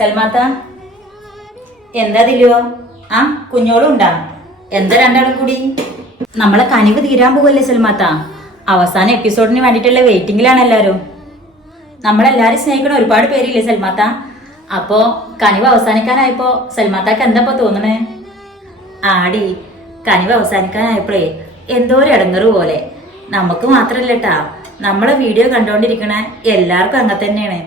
സൽമാത്ത എന്താ തില്ലോ? ആ കുഞ്ഞോളും ഉണ്ടാ? എന്താ രണ്ടാളും കൂടി? നമ്മളെ കനിവ് തീരാൻ പോവല്ലേ സൽമാത്ത? അവസാന എപ്പിസോഡിന് വേണ്ടിയിട്ടുള്ള വെയിറ്റിംഗിലാണ് എല്ലാരും. നമ്മളെല്ലാരും സ്നേഹിക്കണ ഒരുപാട് പേരില്ലേ സൽമാത്ത? അപ്പോ കനിവ് അവസാനിക്കാനായപ്പോ സൽമാത്താക്ക് എന്താ തോന്നണേ? ആടി, കനിവ് അവസാനിക്കാനായപ്പോഴേ എന്തോ ഒരു ഇടങ്ങറ് പോലെ. നമുക്ക് മാത്രല്ലട്ടാ, നമ്മളെ വീഡിയോ കണ്ടോണ്ടിരിക്കണ എല്ലാവർക്കും അങ്ങനെ തന്നെയാണ്.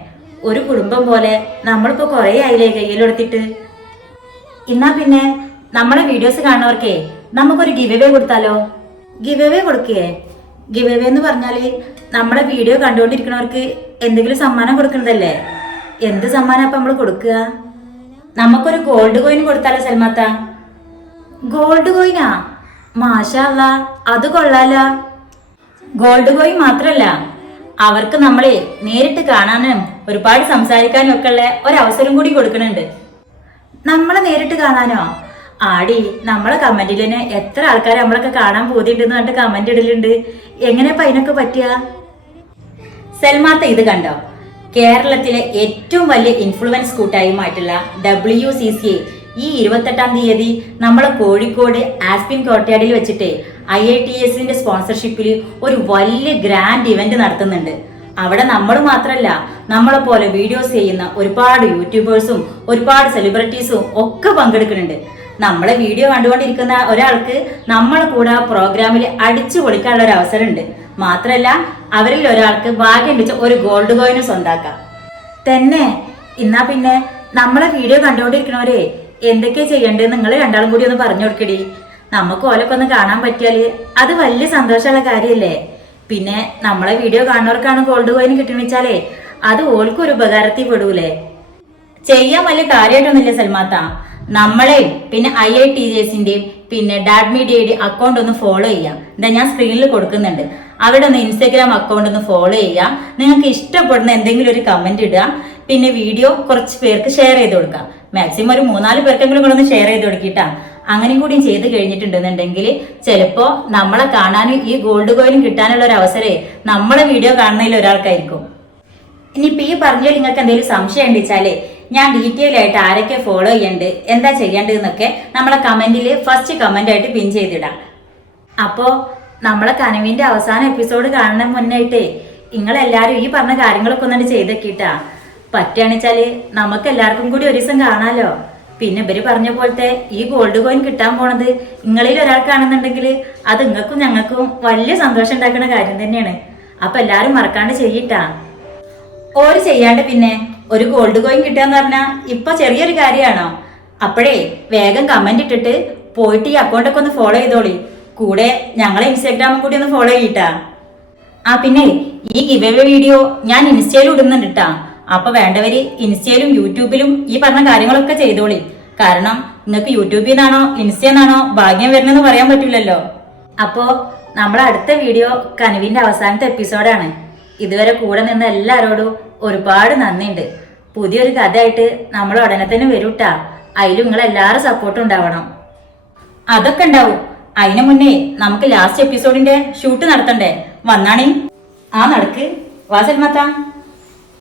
ഒരു കുടുംബം പോലെ നമ്മളിപ്പോ കൊറേ ആയില്ലേ കയ്യിലെടുത്തിട്ട്. എന്നാ പിന്നെ നമ്മളെ വീഡിയോസ് കാണുന്നവർക്കേ നമുക്കൊരു ഗിവ് അവേ കൊടുത്താലോ? ഗിവ് അവേ കൊടുക്കേ? ഗിവ് അവേ എന്ന് പറഞ്ഞാല് നമ്മളെ വീഡിയോ കണ്ടുകൊണ്ടിരിക്കുന്നവർക്ക് എന്തെങ്കിലും സമ്മാനം കൊടുക്കണതല്ലേ. എന്ത് സമ്മാനം അപ്പൊ നമ്മള് കൊടുക്കുക? നമുക്കൊരു ഗോൾഡ് കോയിൻ കൊടുത്താലോ സൽമാത്ത? ഗോൾഡ് കോയിനാ? മാഷാ അല്ലാ, അത് കൊള്ളാല. ഗോൾഡ് കോയിൻ മാത്രല്ല, അവർക്ക് നമ്മളെ നേരിട്ട് കാണാനും ഒരുപാട് സംസാരിക്കാനും ഒക്കെ ഉള്ള ഒരവസരം കൂടി കൊടുക്കണുണ്ട്. നമ്മളെ നേരിട്ട് കാണാനോ? ആടി, നമ്മളെ കമന്റിൽ തന്നെ എത്ര ആൾക്കാർ നമ്മളൊക്കെ കാണാൻ പോതിണ്ടെന്ന് പറഞ്ഞിട്ട് കമന്റ് ഇടലുണ്ട്. എങ്ങനെയപ്പ അതിനൊക്കെ പറ്റിയ? സൽമാത്ത ഇത് കണ്ടോ? കേരളത്തിലെ ഏറ്റവും വലിയ ഇൻഫ്ലുവൻസ് കൂട്ടായ്മയായിട്ടുള്ള WCCA ഈ 28-ാം തീയതി നമ്മളെ കോഴിക്കോട് ആസ്പിൻ കോട്ടയാടിൽ വെച്ചിട്ട് IITSന്റെ സ്പോൺസർഷിപ്പിൽ ഒരു വലിയ ഗ്രാൻഡ് ഇവന്റ് നടത്തുന്നുണ്ട്. അവിടെ നമ്മൾ മാത്രല്ല, നമ്മളെ പോലെ വീഡിയോസ് ചെയ്യുന്ന ഒരുപാട് യൂട്യൂബേഴ്സും ഒരുപാട് സെലിബ്രിറ്റീസും ഒക്കെ പങ്കെടുക്കുന്നുണ്ട്. നമ്മളെ വീഡിയോ കണ്ടുകൊണ്ടിരിക്കുന്ന ഒരാൾക്ക് നമ്മളെ കൂടെ പ്രോഗ്രാമിൽ അടിച്ചു പൊളിക്കാനുള്ള ഒരു അവസരമുണ്ട്. മാത്രല്ല, അവരിൽ ഒരാൾക്ക് ഭാഗ്യം പിടിച്ച ഒരു ഗോൾഡ് കോയിനും സ്വന്താക്കാം. തന്നെ? എന്നാ പിന്നെ നമ്മളെ വീഡിയോ കണ്ടുകൊണ്ടിരിക്കണവരെ എന്തൊക്കെയാ ചെയ്യണ്ടേന്ന് നിങ്ങൾ രണ്ടാളും കൂടി ഒന്ന് പറഞ്ഞു കൊടുക്കടി. നമുക്ക് ഓലൊക്കെ ഒന്ന് കാണാൻ പറ്റിയാല് അത് വലിയ സന്തോഷമുള്ള കാര്യല്ലേ. പിന്നെ നമ്മളെ വീഡിയോ കാണുന്നവർക്കാണ് ഗോൾഡ് കോയിൻ കിട്ടണിച്ചാലേ അത് ഓൾക്കും ഒരു ഉപകാരത്തിൽ പെടൂലേ. ചെയ്യാൻ വലിയ കാര്യമായിട്ടൊന്നുമില്ല സൽമാത്ത. നമ്മളെയും പിന്നെ IITSന്റെയും പിന്നെ ഡാഡ് മീഡിയയുടെ അക്കൗണ്ട് ഒന്ന് ഫോളോ ചെയ്യാം. എന്താ ഞാൻ സ്ക്രീനിൽ കൊടുക്കുന്നുണ്ട്. അവിടെ ഒന്ന് ഇൻസ്റ്റാഗ്രാം അക്കൗണ്ട് ഒന്ന് ഫോളോ ചെയ്യാം. നിങ്ങൾക്ക് ഇഷ്ടപ്പെടുന്ന എന്തെങ്കിലും ഒരു കമന്റ് ഇടുക. പിന്നെ വീഡിയോ കുറച്ച് പേർക്ക് ഷെയർ ചെയ്ത് കൊടുക്കാം. മാക്സിമം ഒരു 3-4 പേർക്കെങ്കിലും കൂടെ ഒന്ന് ഷെയർ ചെയ്ത് കൊടുക്കിട്ടാ. അങ്ങനെയും കൂടി ചെയ്ത് കഴിഞ്ഞിട്ടുണ്ടെന്നുണ്ടെങ്കിൽ ചിലപ്പോ നമ്മളെ കാണാനും ഈ ഗോൾഡ് കോയിനും കിട്ടാനുള്ള ഒരു അവസരേ നമ്മളെ വീഡിയോ കാണുന്നതിൽ ഒരാൾക്കായിരിക്കും. ഇനിയിപ്പോ ഈ പറഞ്ഞാൽ നിങ്ങൾക്ക് എന്തെങ്കിലും സംശയം ഉണ്ടെച്ചാലേ ഞാൻ ഡീറ്റെയിൽ ആയിട്ട് ആരൊക്കെ ഫോളോ ചെയ്യണ്ട്, എന്താ ചെയ്യേണ്ടതെന്നൊക്കെ നമ്മളെ കമന്റിൽ ഫസ്റ്റ് കമന്റ് ആയിട്ട് പിൻ ചെയ്തിടാം. അപ്പോ നമ്മളെ കനവിന്റെ അവസാന എപ്പിസോഡ് കാണുന്ന മുന്നായിട്ടേ നിങ്ങളെല്ലാരും ഈ പറഞ്ഞ കാര്യങ്ങളൊക്കെ ഒന്നും ചെയ്തൊക്കിട്ടാ. പറ്റുകയാണെച്ചാല് നമുക്ക് എല്ലാവർക്കും കൂടി ഒരു ദിവസം കാണാലോ. പിന്നെ ഇവര് പറഞ്ഞ പോലത്തെ ഈ ഗോൾഡ് കോയിൻ കിട്ടാൻ പോണത് നിങ്ങളിൽ ഒരാൾക്കാണെന്നുണ്ടെങ്കിൽ അത് നിങ്ങൾക്കും ഞങ്ങൾക്കും വലിയ സന്തോഷം ഉണ്ടാക്കുന്ന കാര്യം തന്നെയാണ്. അപ്പൊ എല്ലാരും മറക്കാണ്ട് ചെയ്യിട്ടാ. ഓര് ചെയ്യാണ്ട് പിന്നെ ഒരു ഗോൾഡ് കോയിൻ കിട്ടുകയെന്ന് പറഞ്ഞാൽ ഇപ്പൊ ചെറിയൊരു കാര്യമാണോ? അപ്പോഴേ വേഗം കമന്റ് ഇട്ടിട്ട് പോയിട്ട് ഈ അക്കൗണ്ടൊക്കെ ഒന്ന് ഫോളോ ചെയ്തോളി. കൂടെ ഞങ്ങളെ ഇൻസ്റ്റാഗ്രാമും കൂടി ഒന്ന് ഫോളോ ചെയ്യിട്ടാ. ആ പിന്നെ ഈ ഗിവ് അവേ വീഡിയോ ഞാൻ ഇൻസ്റ്റയിലും ഇടുന്നുണ്ട് ട്ടാ. അപ്പൊ വേണ്ടവര് ഇൻസ്റ്റയിലും യൂട്യൂബിലും ഈ പറഞ്ഞ കാര്യങ്ങളൊക്കെ ചെയ്തോളി. കാരണം നിങ്ങൾക്ക് യൂട്യൂബിൽ നിന്നാണോ ഇൻസ്റ്റയിൽ നിന്നാണോ ഭാഗ്യം വരണമെന്ന് പറയാൻ പറ്റില്ലല്ലോ. അപ്പോ നമ്മളെ അടുത്ത വീഡിയോ കനുവിന്റെ അവസാനത്തെ എപ്പിസോഡാണ്. ഇതുവരെ കൂടെ നിന്ന എല്ലാവരോടും ഒരുപാട് നന്ദിയുണ്ട്. പുതിയൊരു കഥയായിട്ട് നമ്മൾ ഉടനെ തന്നെ വരൂട്ടാ. അതിലും നിങ്ങൾ എല്ലാവരും സപ്പോർട്ടും ഉണ്ടാവണം. അതൊക്കെ ഉണ്ടാവും. അതിനു മുന്നേ നമുക്ക് ലാസ്റ്റ് എപ്പിസോഡിന്റെ ഷൂട്ട് നടത്തണ്ടേ? വന്നാണി ആ നടക്ക് വാ സൽമാത്ത.